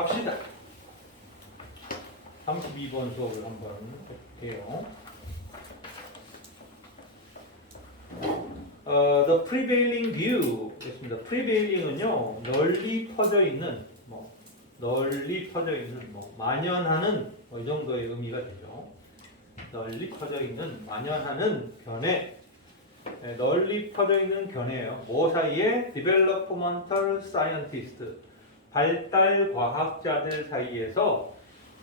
갑시다. 32번 수업을 한번 해볼게요. The prevailing view 있습니다. prevailing은요 널리 퍼져 있는 만연하는 이 정도의 의미가 되죠. 널리 퍼져 있는 만연하는 견해. 네, 널리 퍼져 있는 견해예요. 뭐 사이에? developmental scientist 발달 과학자들 사이에서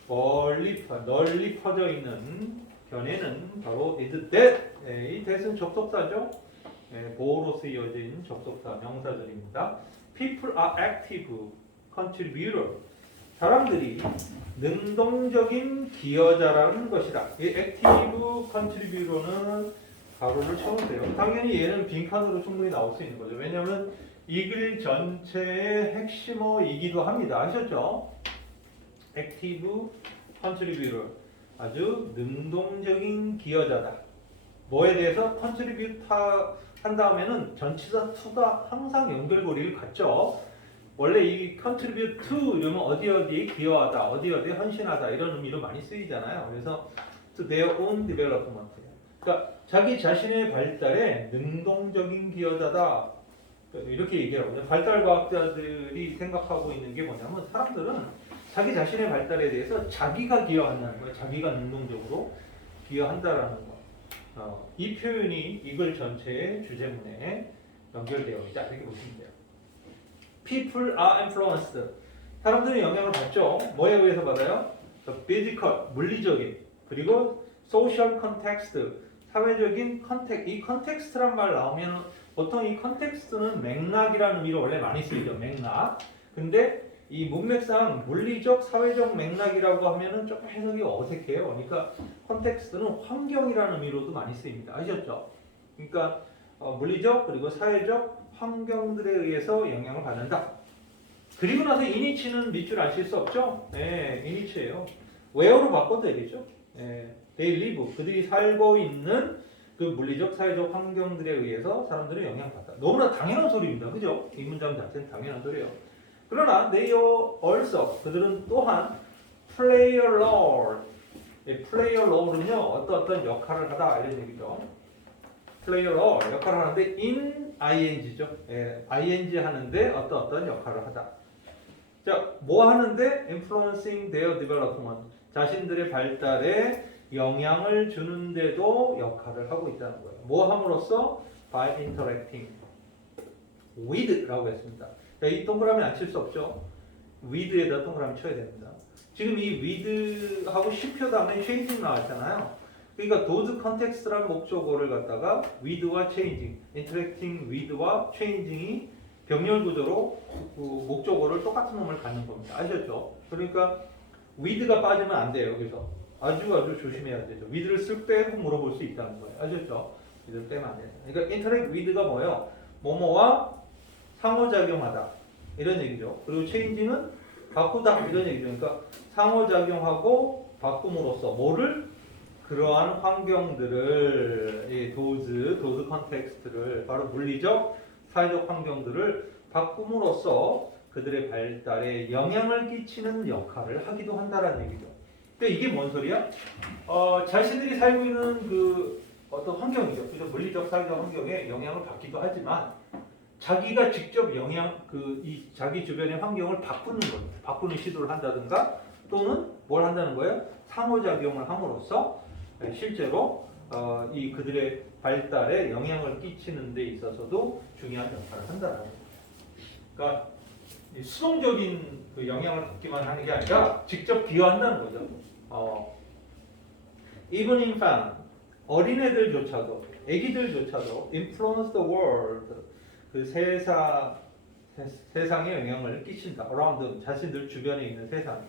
널리 퍼져 있는 견해는 바로 is that. 이 that은 접속사죠. 보어로 쓰여진 접속사 명사들입니다. People are active contributor. 사람들이 능동적인 기여자라는 것이다. 이 active contributor는 가로를 쳐놓으세요. 당연히 얘는 빈칸으로 충분히 나올 수 있는 거죠. 왜냐하면 이 글 전체의 핵심어이기도 합니다. 아셨죠? active contributor. 아주 능동적인 기여자다. 뭐에 대해서 contribute 한 다음에는 전치사 to가 항상 연결고리를 갖죠. 원래 이 contribute to 이러면 어디에 기여하다, 어디에 헌신하다 이런 의미로 많이 쓰이잖아요. 그래서 to their own development. 그러니까 자기 자신의 발달에 능동적인 기여자다. 이렇게 얘기하거든요. 발달 과학자들이 생각하고 있는 게 뭐냐면 사람들은 자기 자신의 발달에 대해서 자기가 기여한다는 거예요. 자기가 능동적으로 기여한다라는 거. 이 표현이 이글 전체의 주제문에 연결되어 있다. 이렇게 보시면 돼요. People are influenced. 사람들은 영향을 받죠. 뭐에 의해서 받아요? physical, 물리적인, 그리고 social context, 사회적인 컨텍. 이 컨텍스트란 말 나오면 보통 이 컨텍스트는 맥락이라는 의미로 원래 많이 쓰이죠. 맥락. 근데 이 문맥상 물리적, 사회적 맥락이라고 하면은 조금 해석이 어색해요. 그러니까 컨텍스트는 환경이라는 의미로도 많이 쓰입니다. 아셨죠? 그러니까 물리적 그리고 사회적 환경들에 의해서 영향을 받는다. 그리고 나서 이니치는 밑줄 아실 수 없죠? 네, 이니치예요. where로 바꿔도 되겠죠? 네, they live. 그들이 살고 있는 그 물리적, 사회적 환경들에 의해서 사람들은 영향받다. 너무나 당연한 소리입니다. 그죠? 이 문장 자체는 당연한 소리예요. 그러나 they also 그들은 또한 play a role. play a role은요 어떤 역할을 하다 이런 얘기죠. play a role 역할을 하는데 in ing죠. ing 하는데 어떤 역할을 하다. 자, 뭐 하는데 influencing their development 자신들의 발달에 영향을 주는데도 역할을 하고 있다는 거예요. 뭐 함으로써 by interacting with라고 했습니다. 자, 이 동그라미 안 칠 수 없죠. with에다 동그라미 쳐야 됩니다. 지금 이 with하고 쉼표 다음에 changing 나왔잖아요. 그러니까 those context라는 목적어를 갖다가 with와 changing, interacting with와 changing이 병렬 구조로 그 목적어를 똑같은 놈을 갖는 겁니다. 아셨죠? 그러니까 with가 빠지면 안 돼요. 여기서 아주 조심해야 되죠. with를 쓱 빼고 물어볼 수 있다는 거예요. 아셨죠? with를 빼면 안 돼요. 그러니까 interact with가 뭐예요? 뭐뭐와 상호작용하다 이런 얘기죠. 그리고 changing은 바꾸다 이런 얘기죠. 그러니까 상호작용하고 바꿈으로써 뭐를? 그러한 환경들을 이 those context를 바로 물리적, 사회적 환경들을 바꿈으로써 그들의 발달에 영향을 끼치는 역할을 하기도 한다라는 얘기죠. 근데 이게 뭔 소리야? 자신들이 살고 있는 그 어떤 환경이죠. 그죠? 물리적, 사회적 환경에 영향을 받기도 하지만 자기가 직접 이 자기 주변의 환경을 바꾸는 겁니다. 바꾸는 시도를 한다든가 또는 뭘 한다는 거예요? 상호작용을 함으로써 실제로 이 그들의 발달에 영향을 끼치는 데 있어서도 중요한 역할을 한다는 거예요. 그러니까 수동적인 그 영향을 받기만 하는 게 아니라 직접 기여한다는 거죠. Even infant, 어린애들조차도, 애기들조차도 influence the world, 그 세상에 영향을 끼친다. around them, 자신들 주변에 있는 세상에.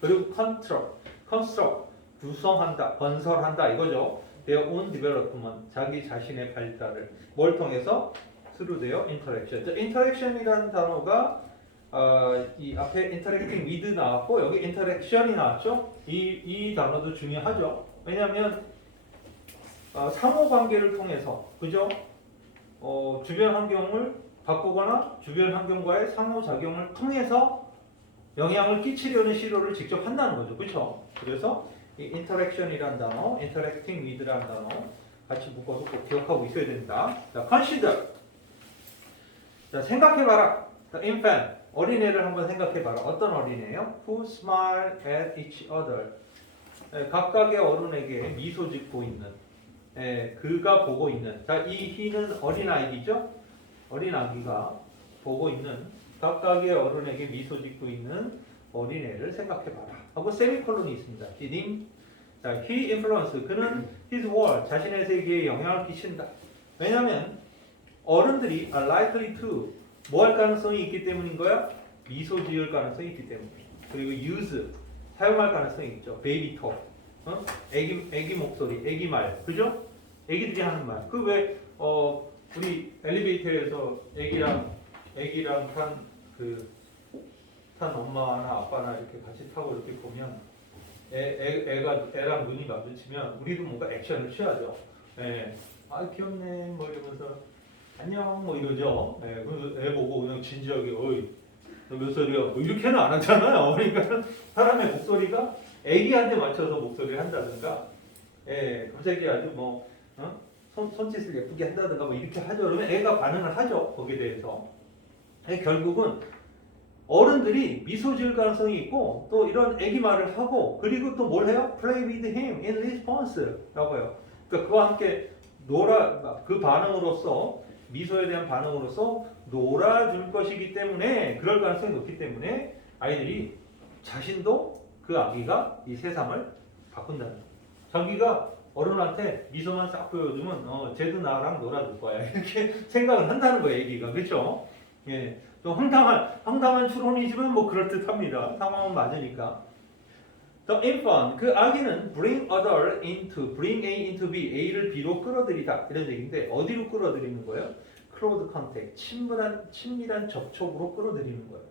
그리고 construct, 구성한다, 건설한다 이거죠. their own development, 자기 자신의 발달을 뭘 통해서? through their interaction. interaction이라는 단어가 이 앞에 interacting with 나왔고 여기 interaction이 나왔죠. 이 단어도 중요하죠. 왜냐하면 상호관계를 통해서 그죠? 주변 환경을 바꾸거나 주변 환경과의 상호작용을 통해서 영향을 끼치려는 시도를 직접 한다는 거죠. 그렇죠? 그래서 이 interaction이라는 단어, interacting with라는 단어 같이 묶어서 꼭 기억하고 있어야 됩니다. 자, consider. 자, 생각해봐라. The infant. 어린애를 한번 생각해봐라. 어떤 어린애예요? Who smile at each other. 각각의 어른에게 미소 짓고 있는. 그가 보고 있는. 자, 이 he는 어린아이죠? 어린아기가 보고 있는 각각의 어른에게 미소 짓고 있는 어린애를 생각해봐라. 하고 세미콜론이 있습니다. Didn't. 자, he influence. 그는 his world. 자신의 세계에 영향을 끼친다. 왜냐하면 어른들이 are likely to 뭐 할 가능성이 있기 때문인 거야? 미소 지을 가능성이 있기 때문에. 그리고 use 사용할 가능성이 있죠. 베이비 톡, 애기 목소리, 애기 말, 그죠? 애기들이 하는 말. 그 왜 우리 엘리베이터에서 애기랑 탄 엄마나 아빠나 이렇게 같이 타고 이렇게 보면 애랑 눈이 마주치면 우리도 뭔가 액션을 취하죠. 아 귀엽네 뭐 이러면서 안녕 뭐 이러죠. 그래서 애 보고 그냥 진지하게 어이 너 몇 살이야? 뭐 이렇게는 안 하잖아요. 그러니까 사람의 목소리가 애기한테 맞춰서 목소리를 한다든가, 갑자기 아주 뭐 손짓을 예쁘게 한다든가 뭐 이렇게 하죠. 그러면 애가 반응을 하죠. 거기에 대해서. 결국은 어른들이 미소 지을 가능성이 있고 또 이런 애기 말을 하고 그리고 또 뭘 해요? Play with him in response라고 해요. 그러니까 그와 함께 그 반응으로서 미소에 대한 반응으로서 놀아줄 것이기 때문에 그럴 가능성이 높기 때문에 아이들이 자신도 그 아기가 이 세상을 바꾼다는 거예요. 자기가 어른한테 미소만 싹 보여주면 쟤도 나랑 놀아줄 거야 이렇게 생각을 한다는 거예요. 애기가. 그렇죠? 예, 좀 황당한 추론이지만 뭐 그럴듯합니다. 상황은 맞으니까. The infant, 그 아기는 bring A into B, A를 B로 끌어들이다 이런 얘기인데 어디로 끌어들이는 거예요? close contact, 친밀한 접촉으로 끌어들이는 거예요.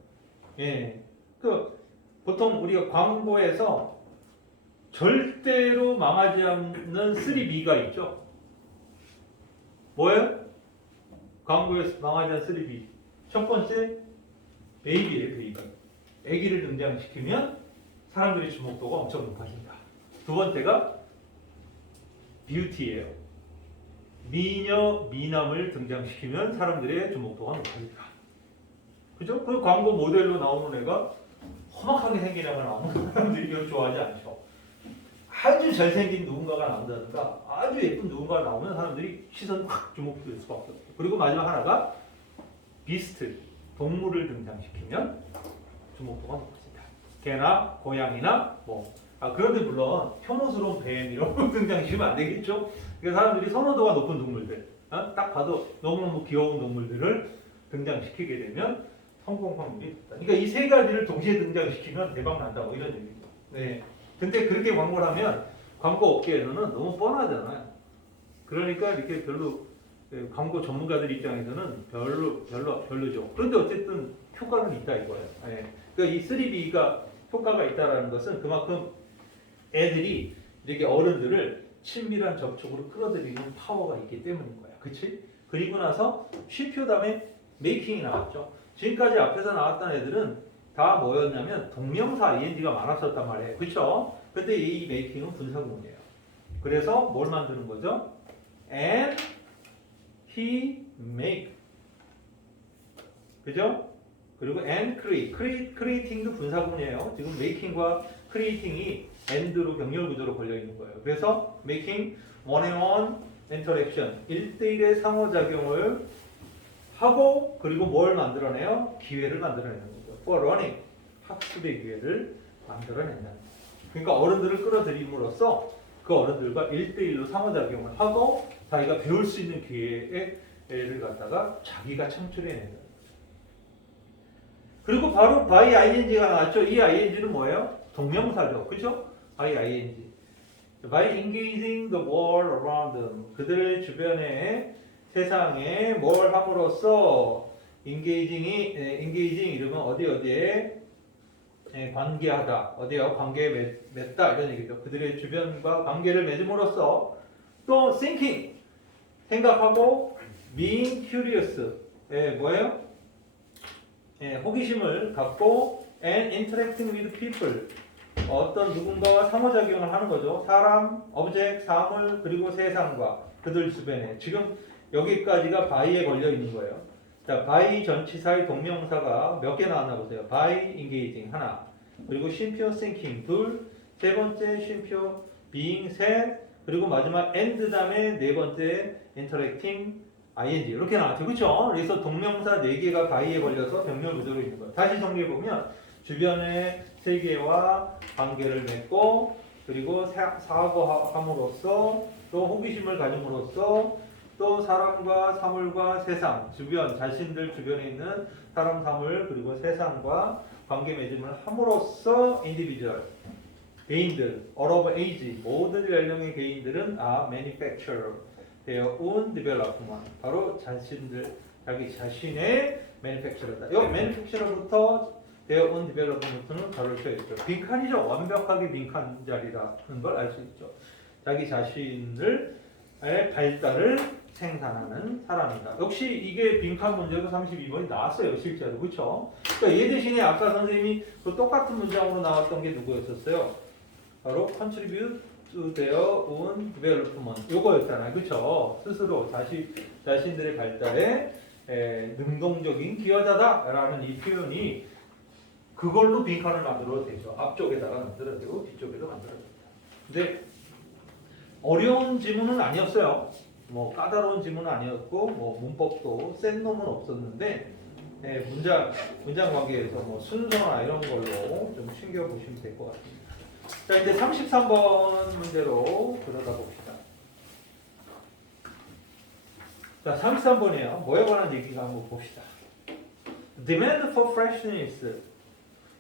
예, 그 보통 우리가 광고에서 절대로 망하지 않는 3B가 있죠. 뭐예요? 광고에서 망하지 않는 3B. 첫 번째, 베이비예요, 베이비. 아기를 등장시키면 사람들의 주목도가 엄청 높아진다. 두 번째가 뷰티예요. 미녀, 미남을 등장시키면 사람들의 주목도가 높아진다. 그죠? 그 광고 모델로 나오는 애가 험악하게 생긴 애가 나오면 사람들이 이걸 좋아하지 않죠. 아주 잘생긴 누군가가 나온다든가 아주 예쁜 누군가가 나오면 사람들이 시선이 확 주목될 수밖에 없어요. 그리고 마지막 하나가 비스트, 동물을 등장시키면 주목도가 높아진다. 개나 고양이나 그런데 물론 혐오스러운 뱀 이런 거 등장시키면 안 되겠죠. 그러니까 사람들이 선호도가 높은 동물들, 딱 봐도 너무너무 귀여운 동물들을 등장시키게 되면 성공 확률이 높다. 그러니까 이 세 가지를 동시에 등장시키면 대박 난다 뭐 이런 얘기죠. 네. 근데 그렇게 광고를 하면 광고 업계에서는 너무 뻔하잖아요. 그러니까 이렇게 별로 광고 전문가들 입장에서는 별로죠. 그런데 어쨌든 효과는 있다 이거예요. 네. 그러니까 이 3B가 효과가 있다라는 것은 그만큼 애들이 이렇게 어른들을 친밀한 접촉으로 끌어들이는 파워가 있기 때문인 거야. 그치? 그리고 나서 쉼표 다음에 메이킹이 나왔죠. 지금까지 앞에서 나왔던 애들은 다 뭐였냐면 동명사 ing가 많았었단 말이에요. 그쵸? 근데 이 메이킹은 분사구문이에요. 그래서 뭘 만드는 거죠? And he make. 그죠? 그리고 and creating도 분사구문이에요. 지금 making과 creating이 and로 병렬 구조로 걸려 있는 거예요. 그래서 making one-on-one interaction 1대1의 상호작용을 하고 그리고 뭘 만들어내요? 기회를 만들어내는 거죠. for learning 학습의 기회를 만들어낸다는 거죠. 그러니까 어른들을 끌어들임으로써 그 어른들과 1대1로 상호작용을 하고 자기가 배울 수 있는 기회를 갖다가 자기가 창출해내는 거죠. 그리고 바로 by ing가 나왔죠. 이 ing는 뭐예요? 동명사죠. 그죠? by ing. by engaging the world around them. 그들의 주변에 세상에 뭘 함으로써 engaging 이러면 어디에 관계하다. 어디요? 관계에 맺다 이런 얘기죠. 그들의 주변과 관계를 맺음으로써 또 thinking 생각하고 being curious. 뭐예요? 호기심을 갖고 and interacting with people. 어떤 누군가와 상호작용을 하는 거죠. 사람, 오브젝트, 사물, 그리고 세상과 그들 주변에. 지금 여기까지가 by에 걸려 있는 거예요. 자, by 전치사의 동명사가 몇 개 나왔나 보세요. by engaging 하나, 그리고 쉼표 thinking 둘, 세 번째 쉼표 being 셋, 그리고 마지막 and 다음에 네 번째 interacting ing 이렇게 나왔죠. 그렇죠? 그래서 동명사 4개가 by에 걸려서 병렬 구조로 있는 거예요. 다시 정리해 보면 주변의 세계와 관계를 맺고, 그리고 사고함으로써, 또 호기심을 가짐으로써, 또 사람과 사물과 세상, 주변, 자신들 주변에 있는 사람, 사물, 그리고 세상과 관계 맺음을 함으로써 individual, 개인들, all of age, 모든 연령의 개인들은 manufacture, their own development, 바로 자기 자신의 manufacture다. 여기 manufacture부터 their own development는 바로 쳐 있죠. 빈칸이죠. 완벽하게 빈칸 자리라는 걸 알 수 있죠. 자기 자신을 발달을 생산하는 사람이다. 역시 이게 빈칸 문제도 32번이 나왔어요. 실제로. 그렇죠? 그러니까 얘 대신에 아까 선생님이 그 똑같은 문장으로 나왔던 게 누구였었어요? 바로 contribute to their own development. 요거였잖아요. 그렇죠? 스스로 자신들의 발달에 능동적인 기여자다라는 이 표현이 그걸로 빈칸을 만들어도 되죠. 앞쪽에다가 만들어도 되고 뒤쪽에도 만들어도 됩니다. 근데 어려운 지문은 아니었어요. 뭐 까다로운 지문은 아니었고, 뭐 문법도 센 놈은 없었는데, 문장 관계에서 뭐 순서나 이런 걸로 좀 챙겨 보시면 될 것 같습니다. 자, 이제 33번 문제로 들어가 봅시다. 자, 33번이에요. 뭐에 관한 얘기가 한번 봅시다. Demand for freshness,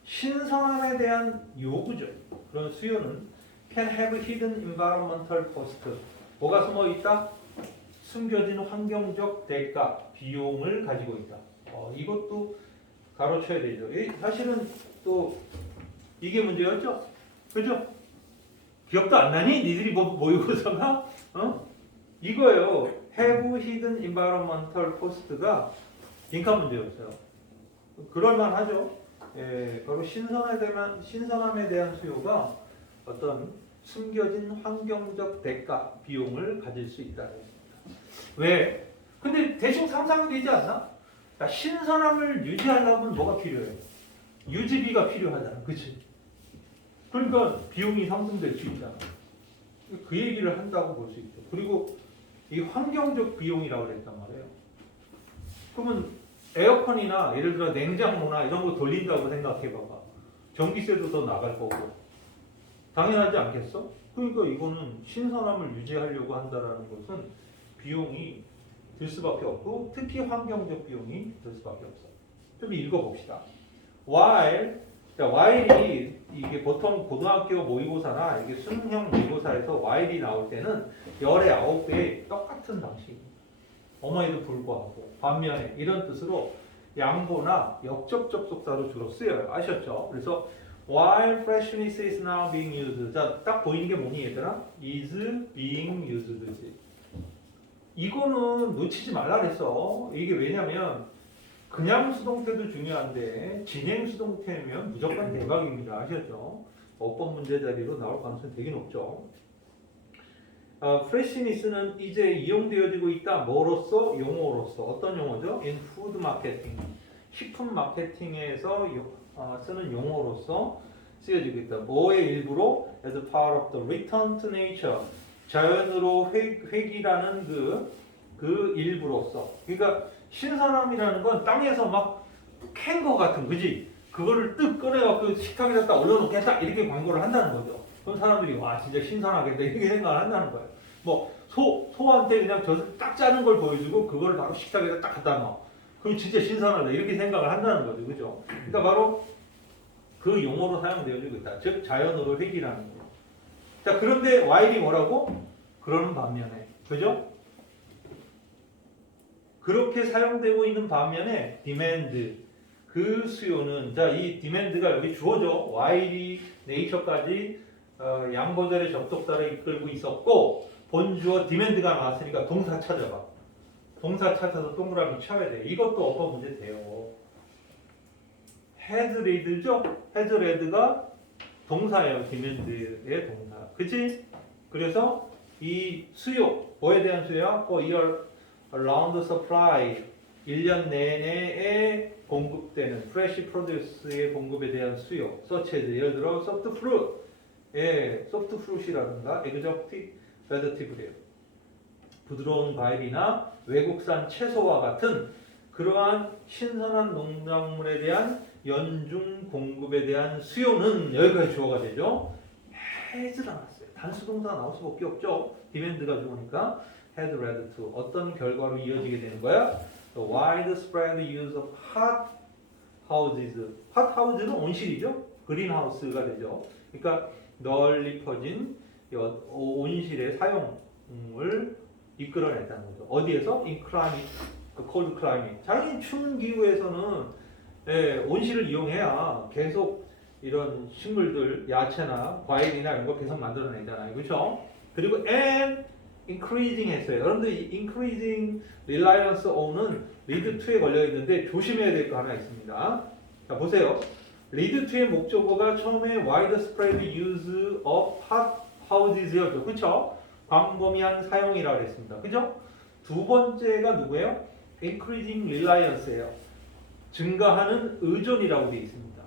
신선함에 대한 요구죠. 그런 수요는 can have hidden environmental cost. 뭐가 숨어 있다? 숨겨진 환경적 대가, 비용을 가지고 있다. 이것도 가로쳐야 되죠. 사실은 또 이게 문제였죠. 그죠? 기억도 안 나니? 니들이 모의고사가? 이거예요. have hidden environmental cost가 빈칸 문제였어요. 그럴만 하죠. 바로 신선함에 대한 수요가 어떤 숨겨진 환경적 대가, 비용을 가질 수 있다. 왜? 근데 대충 상상되지 않나? 자, 신선함을 유지하려면 뭐가 필요해? 유지비가 필요하잖아. 그치? 그러니까 비용이 상승될 수 있잖아. 그 얘기를 한다고 볼 수 있죠. 그리고 이 환경적 비용이라고 그랬단 말이에요. 그러면 에어컨이나 예를 들어 냉장고나 이런 거 돌린다고 생각해 봐봐. 전기세도 더 나갈 거고. 당연하지 않겠어? 그러니까 이거는 신선함을 유지하려고 한다는 것은 비용이 들 수밖에 없고, 특히 환경적 비용이 들 수밖에 없어. 좀 읽어봅시다. while이 이게 보통 고등학교 모의고사나 이게 수능형 모의고사에서 while이 나올 때는 열의 9배의 똑같은 방식입니다. 어머니도 불구하고. 반면에 이런 뜻으로 양보나 역접 접속사로 주로 쓰여요. 아셨죠? 그래서 while freshness is now being used. 자, 딱 보이는 게 뭐니 얘들아? is being used지. 이거는 놓치지 말라 그랬어. 이게 왜냐면 그냥 수동태도 중요한데 진행 수동태면 무조건 대박입니다. 아셨죠? 어법 문제 자리로 나올 가능성이 되게 높죠. freshness는 이제 이용되어지고 있다. 뭐로서? 용어로서. 어떤 용어죠? in food marketing. 식품 마케팅에서 쓰는 용어로서 쓰여지고 있다. 뭐의 일부로? as part of the return to nature. 자연으로 회귀라는 그 일부로서. 그러니까 신선함이라는 건 땅에서 막 캔 거 같은, 그지? 그거를 뜩 꺼내갖고 식탁에다 딱 올려놓겠다 이렇게 광고를 한다는 거죠. 그럼 사람들이 와 진짜 신선하겠다 이렇게 생각을 한다는 거예요. 뭐 소한테 그냥 젖을 딱 짜는 걸 보여주고 그거를 바로 식탁에다 딱 갖다 놔. 그럼 진짜 신선하다 이렇게 생각을 한다는 거죠, 그죠? 그러니까 바로 그 용어로 사용되어지고 있다. 즉 자연으로 회귀라는 거. 자, 그런데 while이 뭐라고? 그러는 반면에, 그죠? 그렇게 사용되고 있는 반면에 demand, 그 수요는, 자, 이 demand가 여기 주어져. while이 nature까지 양보절의 접속사를 이끌고 있었고 본주어 demand가 나왔으니까 동사 찾아봐. 동사 찾아서 동그라미 쳐야 돼. 이것도 어법 문제 돼요. has read죠? has read가 동사예요. demand의 동사. 그치? 그래서 이 수요, 뭐에 대한 수요야? For year round supply, 1년 내내에 공급되는 fresh produce의 공급에 대한 수요. such as 예를 들어 soft fruit, 예, soft fruit이라든가 exotic vegetables, 부드러운 과일이나 외국산 채소와 같은 그러한 신선한 농작물에 대한 연중 공급에 대한 수요는 여기까지 주어가 되죠. has가 나왔어요. 단수동사가 나올 수밖에 없죠. demand가 주어니까 had led to 어떤 결과로 이어지게 되는 거야? The widespread use of hot houses. hot house는 온실이죠. 그린하우스가 되죠. 그러니까 널리 퍼진 온실의 사용을 이끌어냈다는 거죠. 어디에서? In climate, cold climate. 자기 추운 기후에서는 예, 온실을 이용해야 계속 이런 식물들, 야채나 과일이나 이런 거 계속 만들어내잖아요. 그렇죠? 그리고 and increasing 했어요. 여러분들 이 increasing reliance on은 lead to에 걸려 있는데 조심해야 될 거 하나 있습니다. 자, 보세요. lead to의 목적어가 처음에 widespread use of hot houses였죠. 그렇죠? 광범위한 사용이라고 했습니다. 그죠? 두 번째가 누구예요? increasing reliance예요. 증가하는 의존이라고 되어 있습니다.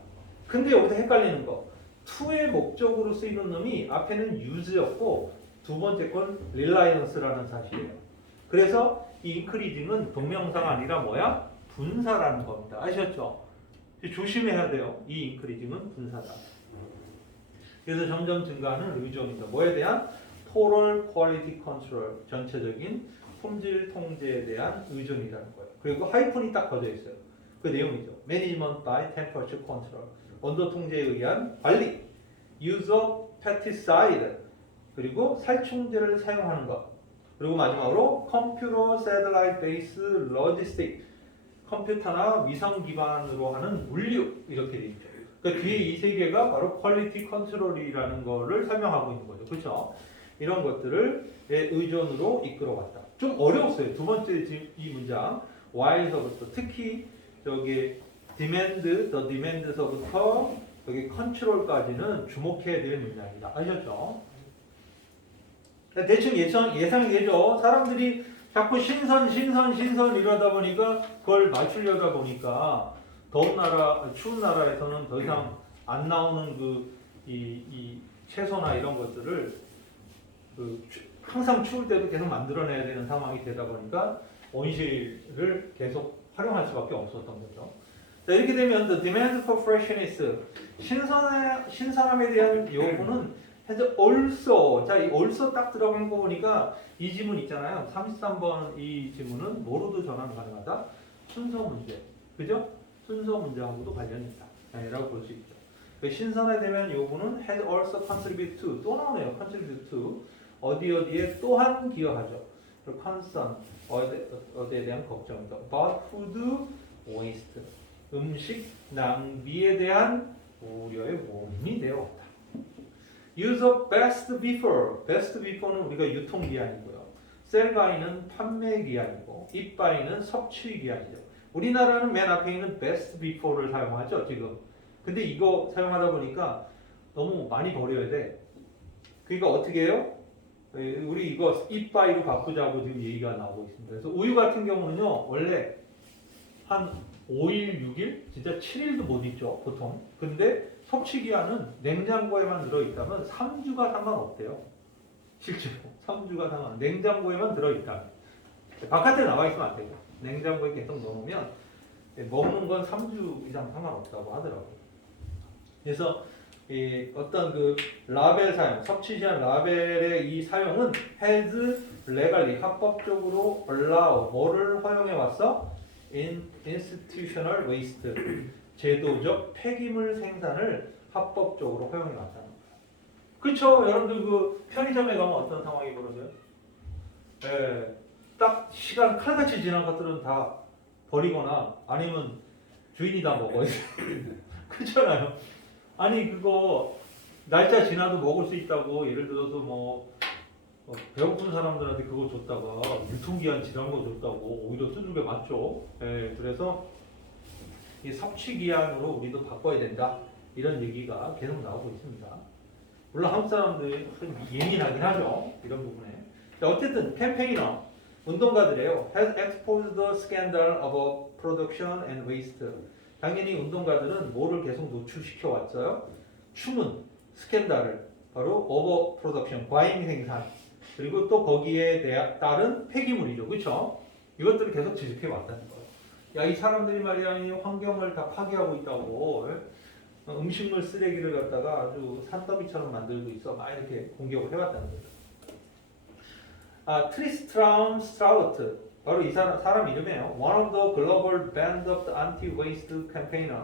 근데 여기서 헷갈리는 거, to의 목적으로 쓰이는 놈이 앞에는 use였고 두 번째 건 reliance라는 사실이에요. 그래서 이 increasing은 동명사가 아니라 뭐야? 분사라는 겁니다. 아셨죠? 조심해야 돼요. 이 increasing은 분사다. 그래서 점점 증가하는 의존입니다. 뭐에 대한? total quality control, 전체적인 품질 통제에 대한 의존이라는 거예요. 그리고 하이픈이 딱 거져 있어요. 그 내용이죠. Management by temperature control, 온도 통제에 의한 관리, use of pesticide, 그리고 살충제를 사용하는 것, 그리고 마지막으로 computer satellite based logistics, 컴퓨터나 위성 기반으로 하는 물류, 이렇게 되어 있죠. 그 뒤에 이 세 개가 바로 퀄리티 컨트롤이라는 거를 설명하고 있는 거죠. 그렇죠? 이런 것들을 의존으로 이끌어갔다. 좀 어려웠어요. 두 번째 이 문장 while서부터 특히 저기 demand, the demand서부터 여기 컨트롤까지는 주목해야 될 문장이다. 아셨죠? 대충 예상이 되죠. 사람들이 자꾸 신선 이러다 보니까 그걸 맞추려다 보니까 더운 나라, 추운 나라에서는 더 이상 안 나오는 이 채소나 이런 것들을 항상 추울 때도 계속 만들어내야 되는 상황이 되다 보니까 온실을 계속 활용할 수밖에 없었던 거죠. 자, 이렇게 되면 the demand for freshness, 신선함에 대한 요구는 has also, 자, 이 also 딱 들어간 거 보니까 이 지문 있잖아요. 33번 이 지문은 뭐로도 전환 가능하다? 순서 문제. 그죠? 순서 문제하고도 관련이 있다. 라고 볼 수 있죠. 그 신선에 대한 요구는 has also contribute to, 또 나오네요. contribute to. 어디에 또한 기여하죠. 그리고 concern, 어디에 대한 걱정이다. about food waste, 음식 낭비에 대한 우려의 원인이 되어왔다. use of best before는 우리가 유통기한이고요. sell by는 판매기한이고 it by는 섭취기한이죠. 우리나라는 맨 앞에 있는 best before를 사용하죠 지금. 근데 이거 사용하다 보니까 너무 많이 버려야 돼. 그러니까 어떻게 해요? 우리 이거 it by로 바꾸자고 지금 얘기가 나오고 있습니다. 그래서 우유 같은 경우는요 원래 한 5일, 6일, 진짜 7일도 못 있죠 보통. 근데 섭취기한은 냉장고에만 들어있다면 3주가 상관없대요. 실제로 3주가 상관. 냉장고에만 들어있다면 바깥에 나와 있으면 안 되고 냉장고에 계속 넣으면 먹는 건 3주 이상 상관없다고 하더라고요. 그래서 어떤 그 라벨 사용, 섭취시한 라벨의 이 사용은 has legally 합법적으로 allow 뭐를 허용해 왔어? institutional waste, 제도적 폐기물 생산을 합법적으로 허용해 왔다는 거예요. 그렇죠? 여러분들 그 편의점에 가면 어떤 상황이 벌어져요? 딱 시간 칼같이 지난 것들은 다 버리거나 아니면 주인이 다 먹어요. 그렇잖아요. 아니 그거 날짜 지나도 먹을 수 있다고 예를 들어서 뭐 배고픈 사람들한테 그거 줬다가 유통기한 지난 거 줬다고 오히려 두들겨 맞죠. 그래서 이 섭취 기한으로 우리도 바꿔야 된다. 이런 얘기가 계속 나오고 있습니다. 물론 한국 사람들이 좀 예민하긴 하죠. 이런 부분에. 자, 어쨌든 캠페이너, 운동가들이에요. has exposed the scandal of production and waste. 당연히 운동가들은 뭐를 계속 노출시켜 왔어요? 추문, 스캔들을 바로 오버 프로덕션, 과잉 생산, 그리고 또 거기에 따른 폐기물이죠, 그렇죠? 이것들을 계속 지적해 왔다는 거예요. 야, 이 사람들이 말이야, 이 환경을 다 파괴하고 있다고, 음식물 쓰레기를 갖다가 아주 산더미처럼 만들고 있어, 막 이렇게 공격을 해왔다는 거죠. 아, 트리스트라움 스트라우트, 바로 이 사람 이름이에요. One of the global band of the anti-waste campaigner.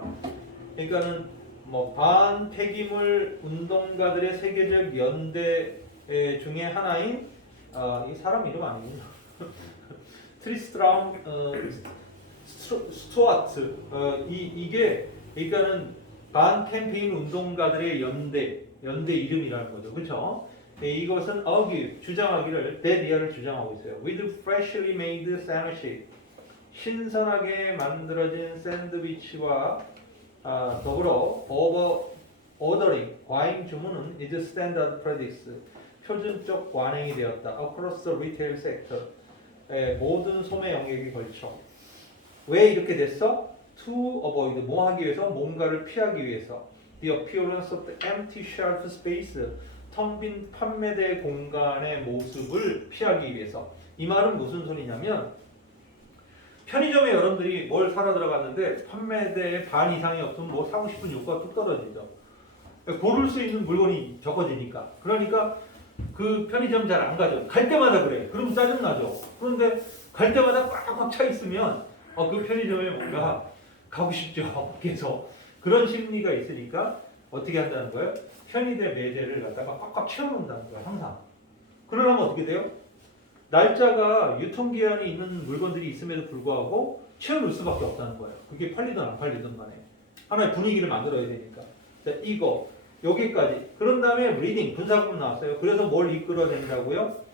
그러니까는 뭐 반폐기물 운동가들의 세계적 연대 중에 하나인 이 사람 이름 아니군요. 트리스트라움 스튜어트. 이게 그러니까는 반 캠페인 운동가들의 연대 이름이라는 거죠, 그렇죠? 이것은 주장하기를 대리아를 주장하고 있어요. With freshly made sandwich, 신선하게 만들어진 샌드위치와 더불어 ordering, 과잉 주문은 is standard practice, 표준적 관행이 되었다. Across the retail sector, 모든 소매 영역에 걸쳐. 왜 이렇게 됐어? To avoid, 뭐 하기 위해서? 뭔가를 피하기 위해서. The appearance of the empty shelf space, 텅 빈 판매대 공간의 모습을 피하기 위해서. 이 말은 무슨 소리냐면 편의점에 여러분들이 뭘 사러 들어갔는데 판매대에 반 이상이 없으면 뭐 사고 싶은 욕구가 뚝 떨어지죠. 고를 수 있는 물건이 적어지니까. 그러니까 그 편의점 잘 안 가죠. 갈 때마다 그래. 그럼 짜증나죠. 그런데 갈 때마다 꽉꽉 차 있으면 그 편의점에 뭔가 가고 싶죠. 계속. 그런 심리가 있으니까 어떻게 한다는 거예요? 편의대 매대를 갖다가 꽉꽉 채워놓는다는 거예요. 항상. 그러려면 어떻게 돼요? 날짜가 유통기한이 있는 물건들이 있음에도 불구하고 채워놓을 수밖에 없다는 거예요. 그게 팔리든 안 팔리든 간에. 하나의 분위기를 만들어야 되니까. 자, 이거 여기까지. 그런 다음에 리딩, 분사구문 나왔어요. 그래서 뭘 이끌어낸다고요?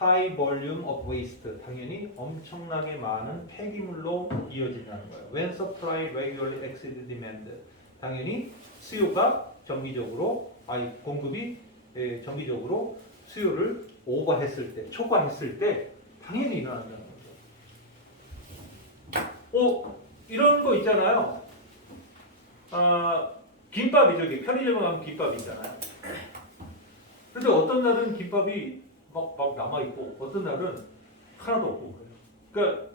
High volume of waste. 당연히 엄청나게 많은 폐기물로 이어진다는 거예요. When supply regularly exceeds demand. 당연히 수요가 공급이 정기적으로 수요를 오버했을 때, 초과했을 때 당연히 일어난다는 거죠. 이런 거 있잖아요. 김밥이 저기 편의점에 가면 김밥이 있잖아요. 근데 어떤 날은 김밥이 막 남아있고 어떤 날은 하나도 없고 그래요. 그러니까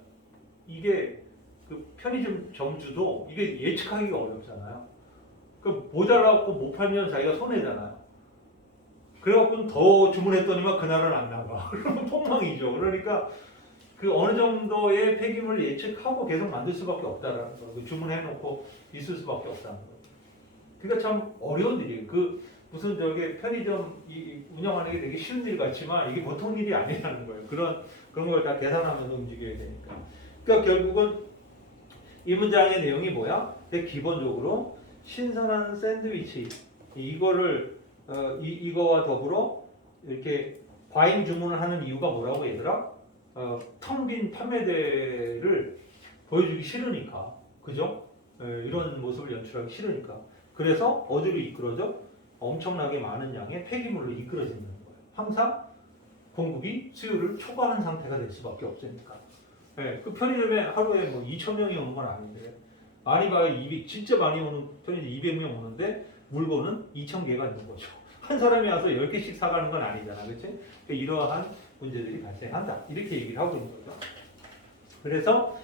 이게 그 편의점 점주도 이게 예측하기가 어렵잖아요. 그 모자라고 못 팔면 자기가 손해잖아요. 그래갖고 더 주문했더니만 그날은 안 나가. 그러면 폭망이죠. 그러니까 그 어느 정도의 폐기물을 예측하고 계속 만들 수밖에 없다라는 거. 주문해놓고 있을 수밖에 없다는 거. 그러니까 참 어려운 일이에요. 무슨 저기 편의점 운영하는 게 되게 쉬운 일 같지만 이게 보통 일이 아니라는 거예요. 그런 걸 다 계산하면서 움직여야 되니까. 그러니까 결국은 이 문장의 내용이 뭐야? 기본적으로 신선한 샌드위치 이거와 더불어 이렇게 과잉 주문을 하는 이유가 뭐라고 얘들아? 텅 빈 판매대를 보여주기 싫으니까, 그죠? 이런 모습을 연출하기 싫으니까. 그래서 어디로 이끌어져? 엄청나게 많은 양의 폐기물로 이끌어지는 거예요. 항상 공급이 수요를 초과하는 상태가 될 수밖에 없으니까. 그 편의점에 하루에 뭐 2,000명이 오는 건 아닌데, 많이 봐야 진짜 많이 오는 편의점 200명 오는데 물건은 2,000개가 있는 거죠. 한 사람이 와서 10개씩 사가는 건 아니잖아, 그렇지? 그러니까 이러한 문제들이 발생한다. 이렇게 얘기를 하고 있는 거죠. 그래서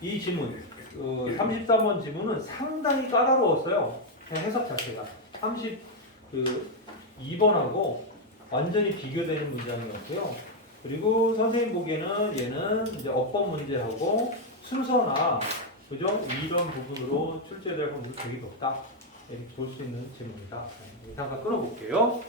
이 지문, 33번 지문은 상당히 까다로웠어요. 해석 자체가. 32번하고 완전히 비교되는 문장이었고요. 그리고 선생님 보기에는 얘는 이제 어법 문제하고 순서나 그죠? 이런 부분으로 출제될 확률이 되게 높다. 이렇게 볼 수 있는 질문이다. 잠깐 끊어볼게요.